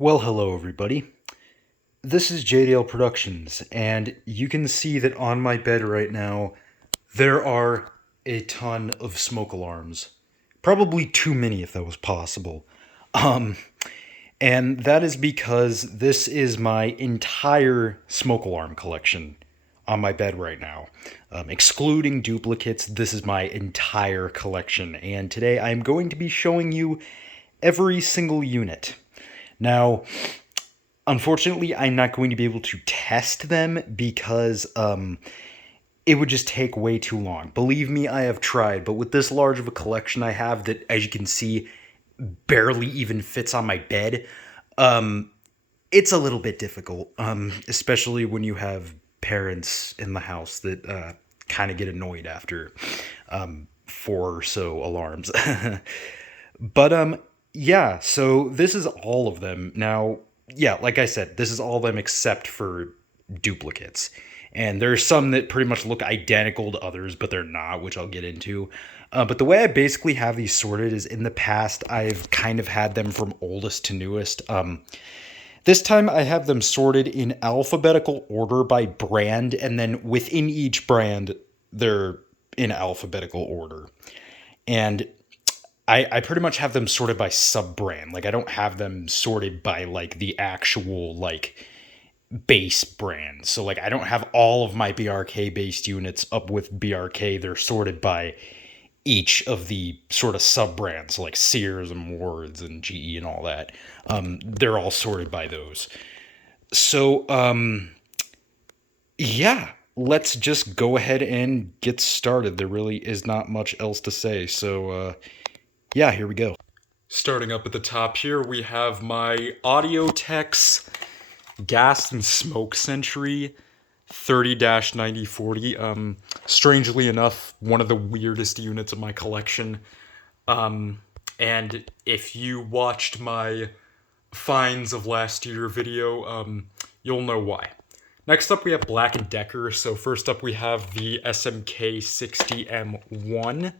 Well, hello everybody. This is JDL Productions, and you can see that on my bed right now, there are a ton of smoke alarms. Probably too many if that was possible. Um, and that is because this is my entire smoke alarm collection on my bed right now. Excluding duplicates, this is my entire collection, and today I'm going to be showing you every single unit. Now, unfortunately, I'm not going to be able to test them because it would just take way too long. Believe me, I have tried, but with this large of a collection I have that, as you can see, barely even fits on my bed, it's a little bit difficult, especially when you have parents in the house that kind of get annoyed after four or so alarms. But yeah, so this is all of them. Now, yeah, like I said, this is all of them except for duplicates. And there's some that pretty much look identical to others, but they're not, which I'll get into. But the way I basically have these sorted is in the past, I've kind of had them from oldest to newest. This time I have them sorted in alphabetical order by brand, and then within each brand, they're in alphabetical order. And I pretty much have them sorted by sub-brand. Like, I don't have them sorted by, like, the actual, like, base brand. So, like, I don't have all of my BRK-based units up with BRK. They're sorted by each of the sort of sub-brands, like Sears and Wards and GE and all that. They're all sorted by those. So, yeah, let's just go ahead and get started. There really is not much else to say. So, yeah, here we go. Starting up at the top here, we have my Audiotex Gas and Smoke Sentry 30-9040. Strangely enough, one of the weirdest units of my collection. And if you watched my finds of last year video, you'll know why. Next up, we have Black & Decker. So first up, we have the SMK60M1.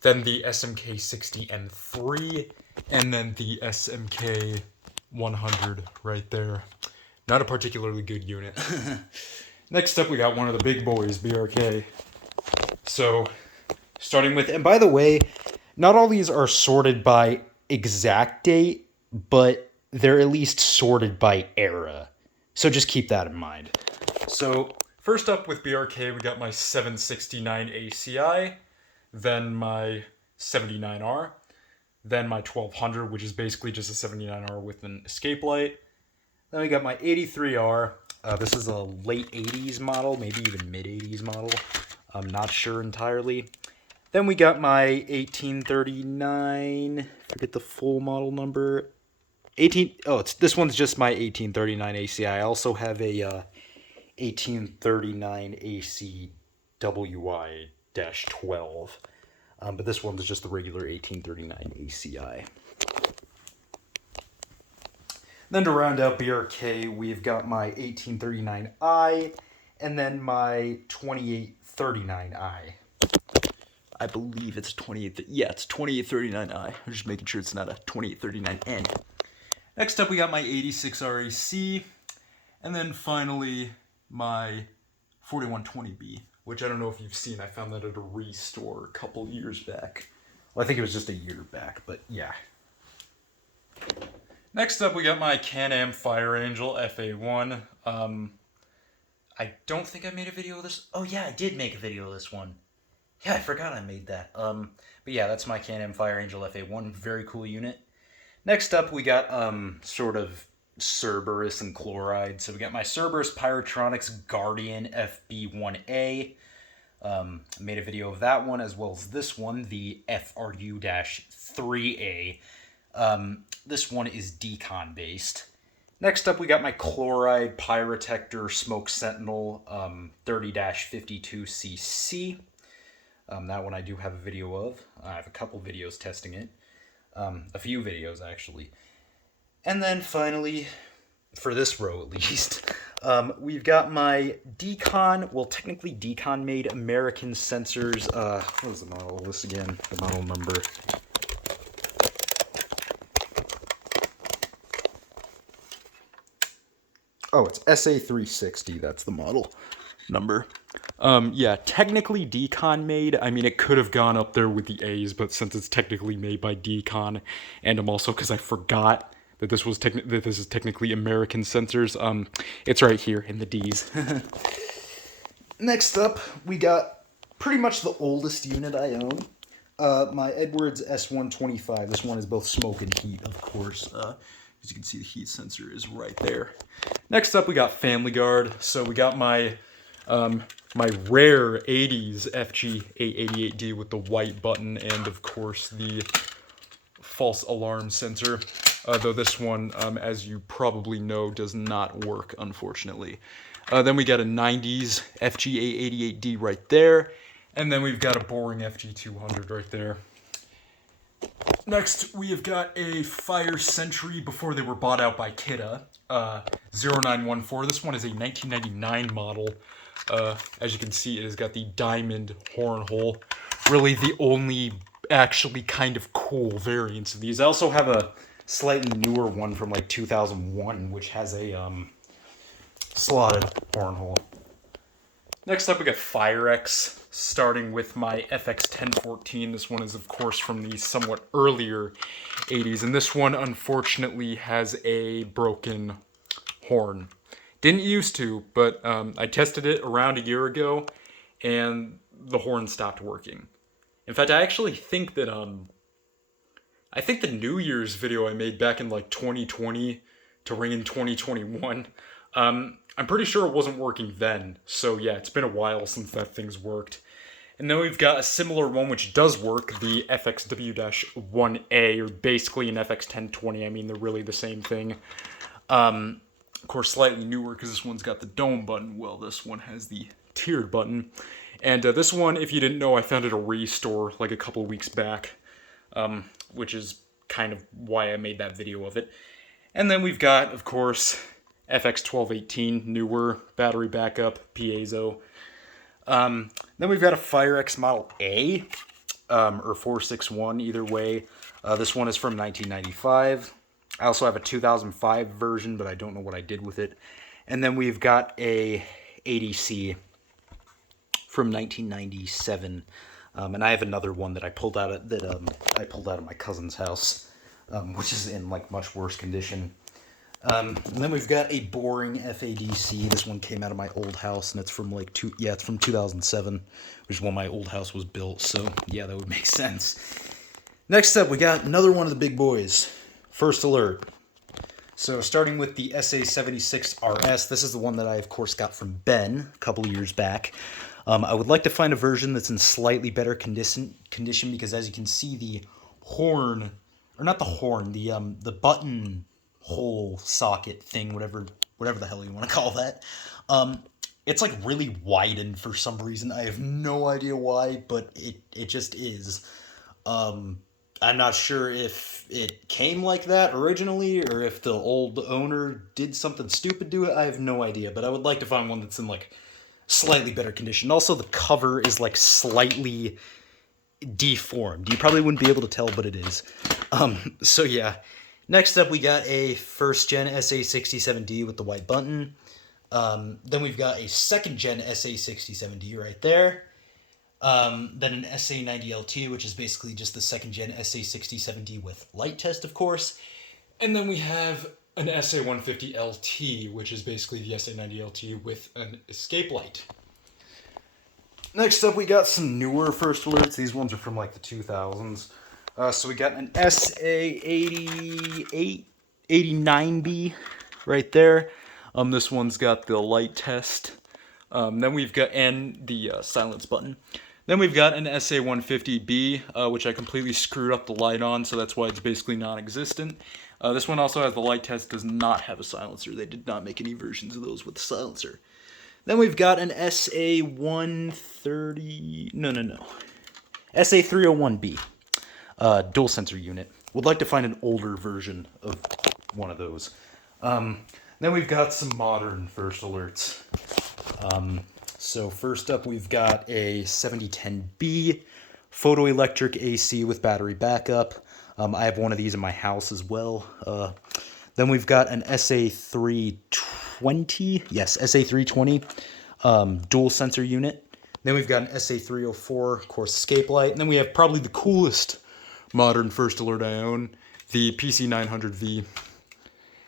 Then the SMK60M3, and then the SMK100 right there. Not a particularly good unit. Next up, we got one of the big boys, BRK. So, starting with, and by the way, not all these are sorted by exact date, but they're at least sorted by era. So just keep that in mind. So, first up with BRK, we got my 769 ACI. Then my 79R, then my 1200, which is basically just a 79R with an escape light. Then we got my 83R. This is a late 80s model, maybe even mid 80s model. I'm not sure entirely. Then we got my 1839, forget the full model number. This one's just my 1839 ACI. I also have a 1839 ACWI-12. But this one's just the regular 1839 ACI. Then to round out BRK, we've got my 1839i, and then my 2839i. I believe it's 2839i. I'm just making sure it's not a 2839N. Next up, we got my 86 RAC, and then finally my 4120B. Which I don't know if you've seen. I found that at a restore a couple years back. Well, I think it was just a year back, but yeah. Next up, we got my CanAm Fire Angel FA1. I don't think I made a video of this. Oh yeah, I did make a video of this one. Yeah, I forgot I made that. But yeah, that's my CanAm Fire Angel FA1. Very cool unit. Next up, we got sort of Cerberus and Chloride. So we got my Cerberus Pyrotronics Guardian FB1A. Made a video of that one as well as this one, the FRU-3A. This one is decon based. Next up, we got my Chloride Pyrotector Smoke Sentinel 30-52cc. That one I do have a video of. I have a couple videos testing it. A few videos, actually. And then finally, for this row at least, we've got my decon, well, technically decon-made American Sensors. What was the model of this again? The model number. Oh, it's SA360. That's the model number. Yeah, technically Decon made. I mean, it could have gone up there with the A's, but since it's technically made by Decon, and I'm also because I forgot that this is technically American sensors. It's right here in the D's. Next up, we got pretty much the oldest unit I own. My Edwards S125. This one is both smoke and heat, of course. As you can see, the heat sensor is right there. Next up, we got Family Guard. So we got my my rare 80s FG888D with the white button and, of course, the false alarm sensor. Though this one, as you probably know, does not work, unfortunately. Then we got a 90s FG888D right there. And then we've got a boring FG200 right there. Next, we have got a Fire Sentry before they were bought out by Kidde, 0914. This one is a 1999 model. As you can see, it has got the diamond horn hole. Really the only actually kind of cool variants of these. I also have a slightly newer one from like 2001, which has a slotted horn hole. Next up, we got Firex, starting with my FX1014. This one is, of course, from the somewhat earlier 80s, and this one, unfortunately, has a broken horn. Didn't used to, but I tested it around a year ago, and the horn stopped working. In fact, I actually think that, I think the New Year's video I made back in, like, 2020 to ring in 2021, I'm pretty sure it wasn't working then, so yeah, it's been a while since that thing's worked. And then we've got a similar one which does work, the FXW-1A, or basically an FX1020. I mean, they're really the same thing. Of course, slightly newer because this one's got the dome button. Well, this one has the tiered button. And this one, if you didn't know, I found at a restore like a couple weeks back, which is kind of why I made that video of it. And then we've got, of course, FX1218, newer, battery backup, piezo. Then we've got a Firex Model A, or 461, either way. This one is from 1995. I also have a 2005 version, but I don't know what I did with it. And then we've got a ADC from 1997. And I have another one that I pulled out of my cousin's house, which is in like much worse condition. And then we've got a boring FADC. This one came out of my old house, and it's from like it's from 2007, which is when my old house was built. So yeah, that would make sense. Next up, we got another one of the big boys, First Alert. So starting with the SA76RS, this is the one that I of course got from Ben a couple of years back. I would like to find a version that's in slightly better condition because as you can see, the horn, or not the horn, the button hole socket thing, whatever the hell you want to call that, it's like really widened for some reason. I have no idea why, but it just is. I'm not sure if it came like that originally or if the old owner did something stupid to it. I have no idea, but I would like to find one that's in like slightly better condition. Also, the cover is like slightly deformed. You probably wouldn't be able to tell, but it is. So yeah. Next up, we got a first-gen SA67D with the white button. Then we've got a second-gen SA67D right there. Then an SA90LT, which is basically just the second-gen SA67D with light test, of course. And then we have an SA150LT, which is basically the SA90LT with an escape light. Next up, we got some newer First Alerts. These ones are from like the 2000s. So we got an SA89B right there. This one's got the light test. Then we've got, and the silence button. Then we've got an SA150B, which I completely screwed up the light on, so that's why it's basically non-existent. This one also has the light test, does not have a silencer. They did not make any versions of those with a silencer. Then we've got an SA130, SA301B. Dual sensor unit. Would like to find an older version of one of those. Then we've got some modern First Alerts. So first up, we've got a 7010B photoelectric AC with battery backup. I have one of these in my house as well. Then we've got an SA3 SA320. Yes, SA320 dual sensor unit. Then we've got an SA304, of course, escape light. And then we have probably the coolest modern first alert I own, the PC900V.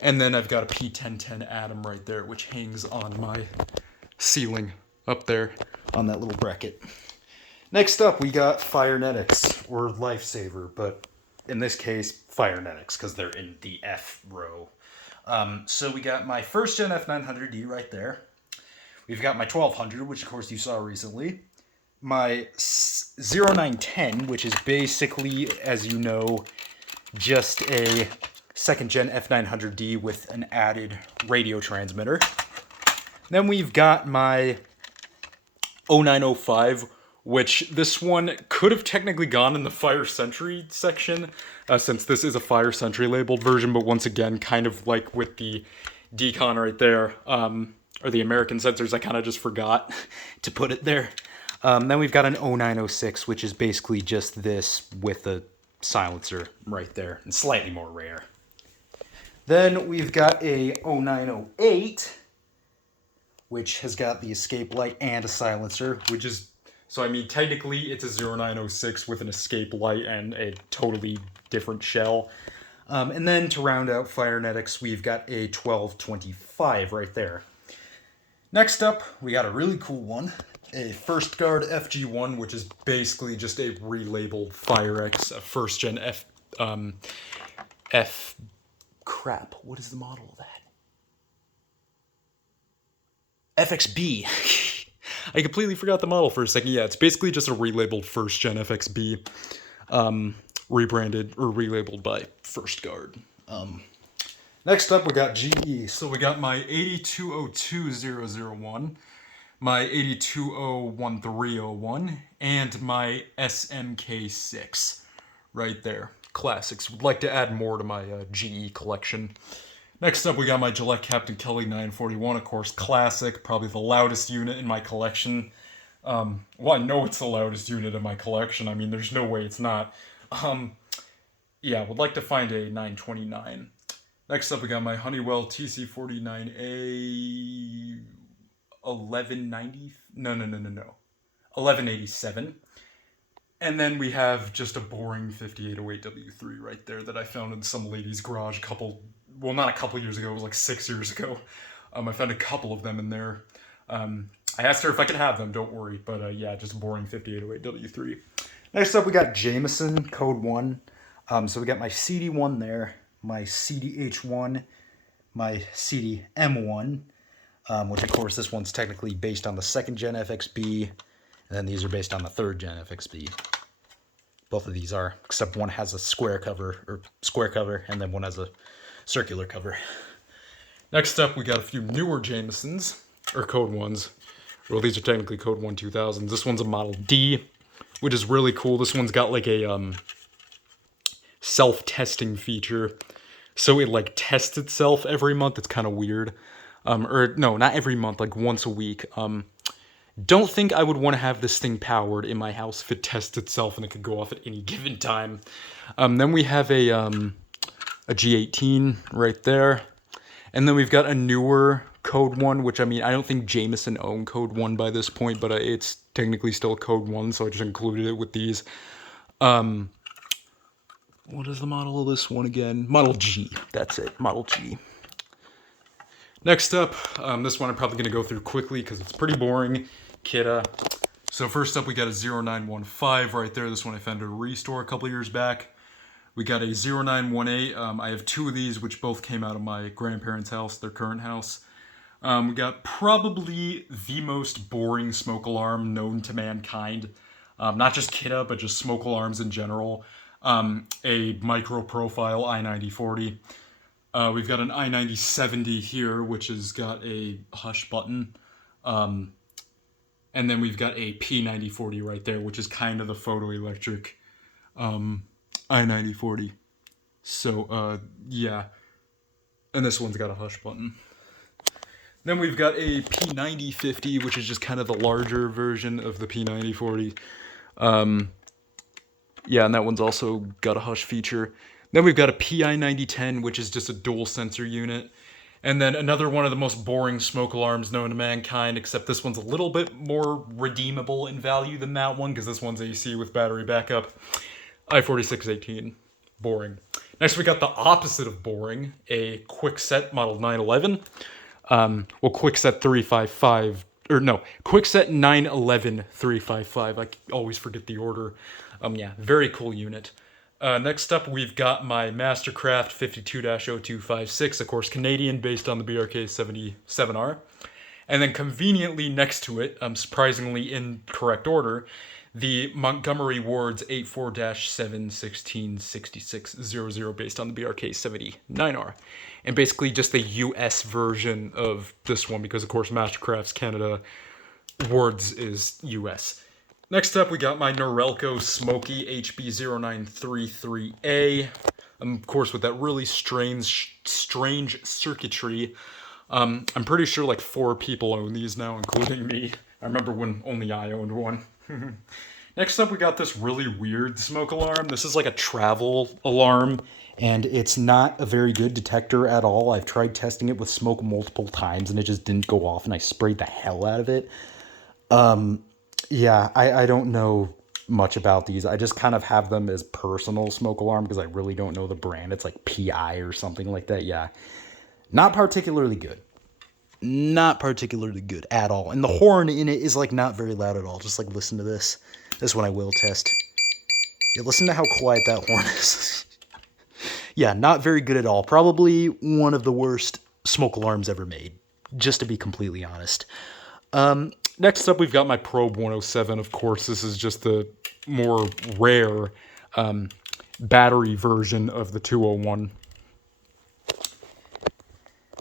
And then I've got a P1010 Atom right there, which hangs on my ceiling up there on that little bracket. Next up, we got Firenetix, or Lifesaver, but in this case, Firenetix, because they're in the F row. So we got my first gen F900D right there. We've got my 1200, which of course you saw recently. My 0910, which is basically, as you know, just a second gen F900D with an added radio transmitter. Then we've got my 0905, which this one could have technically gone in the Fire Sentry section, since this is a Fire Sentry labeled version, but once again, kind of like with the Decon right there, or the American sensors, I kind of just forgot to put it there. Then we've got an 0906, which is basically just this with a silencer right there, and slightly more rare. Then we've got a 0908, which has got the escape light and a silencer, which is, so I mean, technically it's a 0906 with an escape light and a totally different shell. And then to round out Firenetix, we've got a 1225 right there. Next up, we got a really cool one, a First Guard FG1, which is basically just a relabeled Firex, a first gen crap, what is the model of that? FXB. I completely forgot the model for a second. Yeah, it's basically just a relabeled first gen FXB, rebranded or relabeled by First Guard. Next up, we got GE. So we got my 8202001, my 82011301, and my SMK6 right there. Classics. Would like to add more to my GE collection. Next up, we got my Gillette Captain Kelly 941, of course, classic, probably the loudest unit in my collection. Well, I know it's the loudest unit in my collection. I mean, there's no way it's not. Yeah, would like to find a 929. Next up, we got my Honeywell TC49A 1190. No. 1187. And then we have just a boring 5808W3 right there that I found in some lady's garage not a couple years ago, it was like 6 years ago. I found a couple of them in there. I asked her if I could have them, don't worry. But yeah, just a boring 5808W3. Next up, we got Jameson, code 1. So we got my CD1 there, my CDH1, my CDM1, which of course this one's technically based on the second gen FXB, and then these are based on the third gen FXB. Both of these are, except one has a square cover, and then one has a circular cover. Next up, we got a few newer Jamesons, or code 1s. Well, these are technically code 1 2000s. This one's a Model D, which is really cool. This one's got like a self-testing feature. So it like tests itself every month. It's kind of weird. Or no, not every month, like once a week. Don't think I would want to have this thing powered in my house if it tests itself and it could go off at any given time. Then we have a G18 right there. And then we've got a newer code 1, which I mean, I don't think Jameson owned code 1 by this point, but it's technically still code 1, so I just included it with these. What is the model of this one again? Model G. That's it. Model G. Next up, this one I'm probably going to go through quickly because it's pretty boring. Kidde. So first up, we got a 0915 right there. This one I found at a restore a couple years back. We got a 0918. I have two of these, which both came out of my grandparents' house, their current house. We got probably the most boring smoke alarm known to mankind. Not just Kidde, but just smoke alarms in general. A micro profile I-9040. We've got an I-9070 here, which has got a hush button. And then we've got a P9040 right there, which is kind of the photoelectric I-9040. So, yeah. And this one's got a hush button. Then we've got a P9050, which is just kind of the larger version of the P9040. Yeah, and that one's also got a hush feature. Then we've got a PI9010, which is just a dual sensor unit. And then another one of the most boring smoke alarms known to mankind, except this one's a little bit more redeemable in value than that one, because this one's AC with battery backup. I-4618. Boring. Next, we got the opposite of boring, a Quickset Model 911. Quickset 355, or no, Quickset 911 355. I always forget the order. Yeah, very cool unit. Next up, we've got my Mastercraft 52-0256, of course, Canadian, based on the BRK-77R. And then conveniently next to it, surprisingly in correct order, the Montgomery Ward's 84-7166600, based on the BRK-79R. And basically just the US version of this one, because of course Mastercraft's Canada, Ward's is US. Next up, we got my Norelco Smoky HB0933A. Of course, with that really strange circuitry. I'm pretty sure like 4 people own these now, including me. I remember when only I owned one. Next up, we got this really weird smoke alarm. This is like a travel alarm, and it's not a very good detector at all. I've tried testing it with smoke multiple times, and it just didn't go off, and I sprayed the hell out of it. Yeah, I don't know much about these. I just kind of have them as personal smoke alarm because I really don't know the brand. It's like PI or something like that. Yeah, not particularly good. Not particularly good at all. And the horn in it is like not very loud at all. Just like listen to this. This one I will test. Yeah, listen to how quiet that horn is. Yeah, not very good at all. Probably one of the worst smoke alarms ever made, just to be completely honest. Next up, we've got my Probe 107. Of course, this is just the more rare battery version of the 201.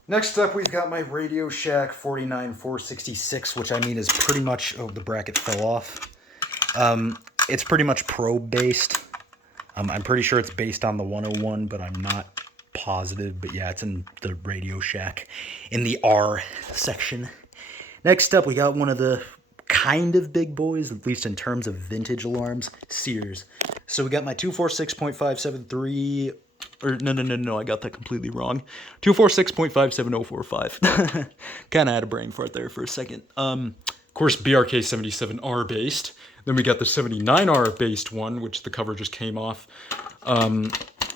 Next up, we've got my Radio Shack 49466, which I mean is pretty much... Oh, the bracket fell off. It's pretty much probe-based. I'm pretty sure it's based on the 101, but I'm not positive. But yeah, it's in the Radio Shack in the R section. Next up, we got one of the kind of big boys, at least in terms of vintage alarms, Sears. So we got my 246.573, or no, I got that completely wrong. 246.57045. Kind of had a brain fart there for a second. Of course, BRK 77R based. Then we got the 79R based one, which the cover just came off. The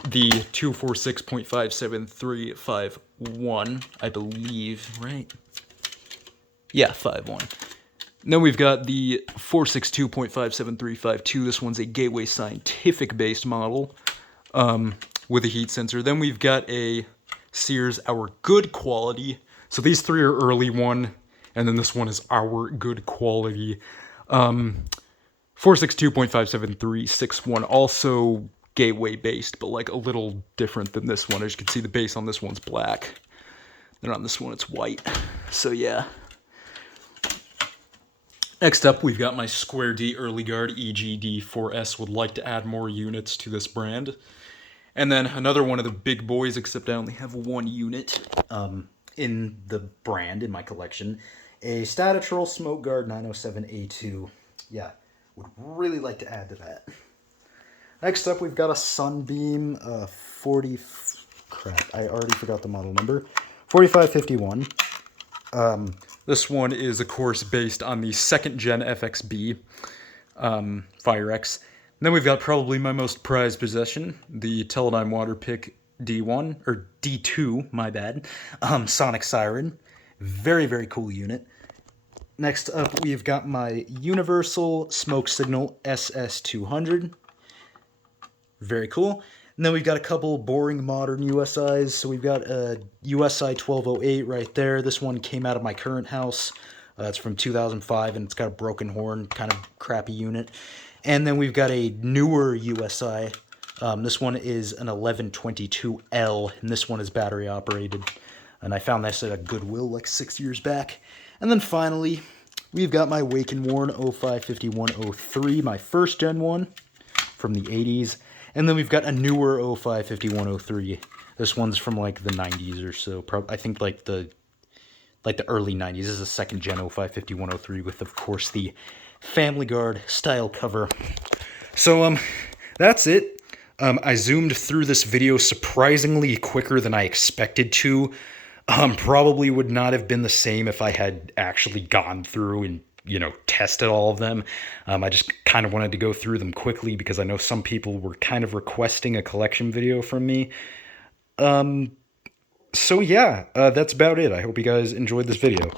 246.57351, I believe, right? Yeah, 5.1. Then we've got the 462.57352. This one's a Gateway Scientific-based model with a heat sensor. Then we've got a Sears Our Good Quality. So these 3 are early one, and then this one is Our Good Quality. 462.57361, also Gateway-based, but like a little different than this one. As you can see, the base on this one's black. Then on this one, it's white. So yeah. Next up, we've got my Square D Early Guard EGD4S. Would like to add more units to this brand. And then another one of the big boys, except I only have 1 unit in the brand in my collection. A Statitrol Smoke Guard 907A2. Yeah, would really like to add to that. Next up, we've got a Sunbeam 40... Crap, I already forgot the model number. 4551. This one is, of course, based on the 2nd Gen FXB Firex. And then we've got probably my most prized possession, the Teledyne Waterpik D1, or D2, my bad, Sonic Siren. Very, very cool unit. Next up, we've got my Universal Smoke Signal SS200. Very cool. And then we've got a couple boring modern USIs. So we've got a USI 1208 right there. This one came out of my current house. It's from 2005, and it's got a broken horn, kind of crappy unit. And then we've got a newer USI. This one is an 1122L, and this one is battery operated. And I found this at a Goodwill like 6 years back. And then finally, we've got my Wake and Warn 055103, my 1st Gen one from the 80s. And then we've got a newer 055103. This one's from like the 90s or so. I think like the early 90s. This is a 2nd Gen 055103 with, of course, the Family Guard style cover. So that's it. I zoomed through this video surprisingly quicker than I expected to. Probably would not have been the same if I had actually gone through and, tested all of them. I just kind of wanted to go through them quickly because I know some people were kind of requesting a collection video from me. So yeah, that's about it. I hope you guys enjoyed this video.